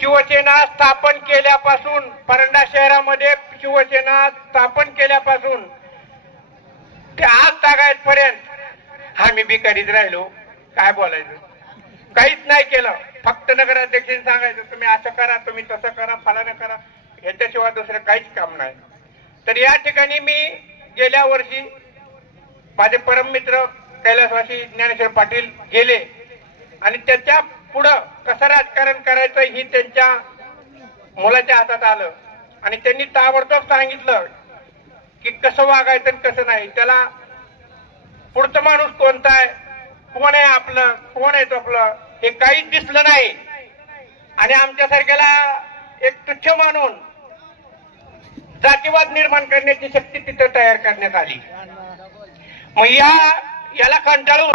शिवसेना स्थापन केल्यापासून परंडा शहरामध्ये शिवसेना स्थापन केल्यापासून ते आज तागायतपर्यंत आम्ही बिकारीत राहिलो. काय बोलायचं? काहीच नाही केलं. फक्त नगराध्यक्षांनी सांगायचं तुम्ही असं करा तुम्ही तसं करा फलानं करा. ह्याच्याशिवाय दुसरं काहीच काम नाही. तर या ठिकाणी मी गेल्या वर्षी माझे परममित्र कैलासवासी ज्ञानेश्वर पाटील गेले. आणि त्याच्या पुढं कसं राजकारण करायचं ही त्यांच्या मुलाच्या हातात आलं. आणि त्यांनी ताबडतोब सांगितलं की कसं वागायचं आणि कसं नाही. त्याला पुढचं माणूस कोणता आहे? कोण आहे आपलं? कोण आहे तो आपलं? हे काहीच दिसलं नाही. आणि आमच्यासारख्याला एक तुच्छ मानून जातीवाद निर्माण करण्याची शक्ती तिथं तयार करण्यात आली. मग या याला कंटाळून